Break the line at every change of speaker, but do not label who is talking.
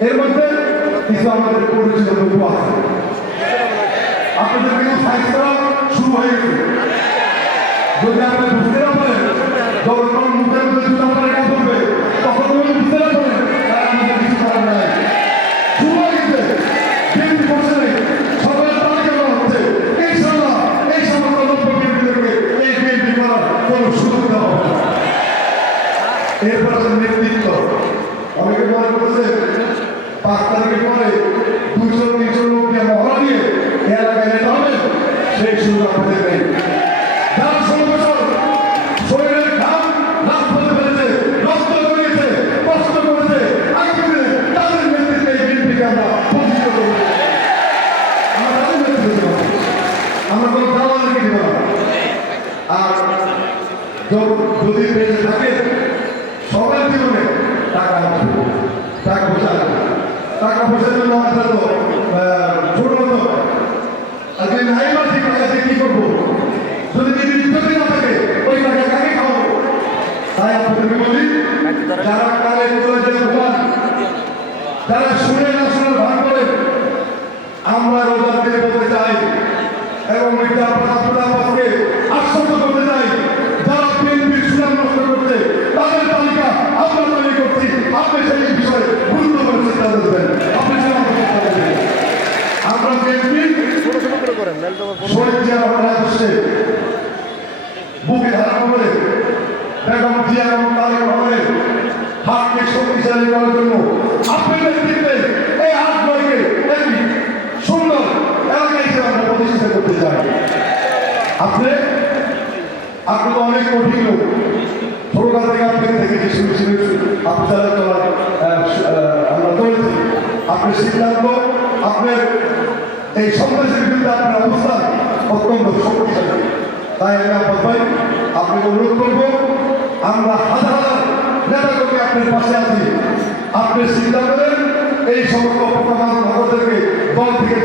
এর মধ্যে কিছু আমাদের পরিচিত লোক আছে। আপনাদের কিন্তু করা শুরু হয়ে গেছে? যদি আপনি বুঝতে না পারেন, যখন মুখের করবে তখন তুমি বুঝতে না পারেন তারা আমাদের কিছু করার নাই। শুরু হয়ে গেছে। বিএনপি করছে সরকারের তালিকা করা হচ্ছে ইনশাল্লাহ এই সমস্ত লোক এই বিএনপি করার কোনো সুযোগ দেওয়া হবে এরপর নেতৃত্ব পাঁচ তারিখের পরে যারা কালে তোলা যায় ঘুমান যারা শুনে না শুনে ভান করে আমরা রোজার দিনে বলতে চাই, এবং মির্জা প্রতাপ প্রতাপকে আশ্বস্ত করতে চাই যারা বিএনপির সুনাম নষ্ট করছে তাদের তালিকা আমরা তৈরি করছি আপনি সেই বিষয়ে গুরুত্ব করে সিদ্ধান্ত দেবেন আপনি সেটা আমাকে কথা দেবেন। আমরা বিএনপি
ছোট ছোট করে করেন নাহলে তো আবার
শহীদ জিয়া রহমান আসছে বুকে ধারণ করে বেগম জিয়া এবং তারেক রহমানের হাতকে শক্তিশালী করার জন্য নেতৃত্বে এই হাত নয়কে একটি সুন্দর এলাকা হিসেবে আমরা প্রতিষ্ঠিত করতে অনেক কঠিন লোক। ছোটকাল দেখেছি আপনারা আমরা চলেছি আপনি সিদ্ধান্ত, আপনার এই সন্ত্রাসের বিরুদ্ধে আপনার অবস্থান অত্যন্ত শক্তিশালী তাই আমি আব্বাস ভাই আপনাকে অনুরোধ করব, আমরা হাজার নেতাকর্মী আপনার পাশে আছি। আপনি চিন্তা করেন, এই সমস্ত অপপ্রমাণ ভগতদেরকে দল থেকে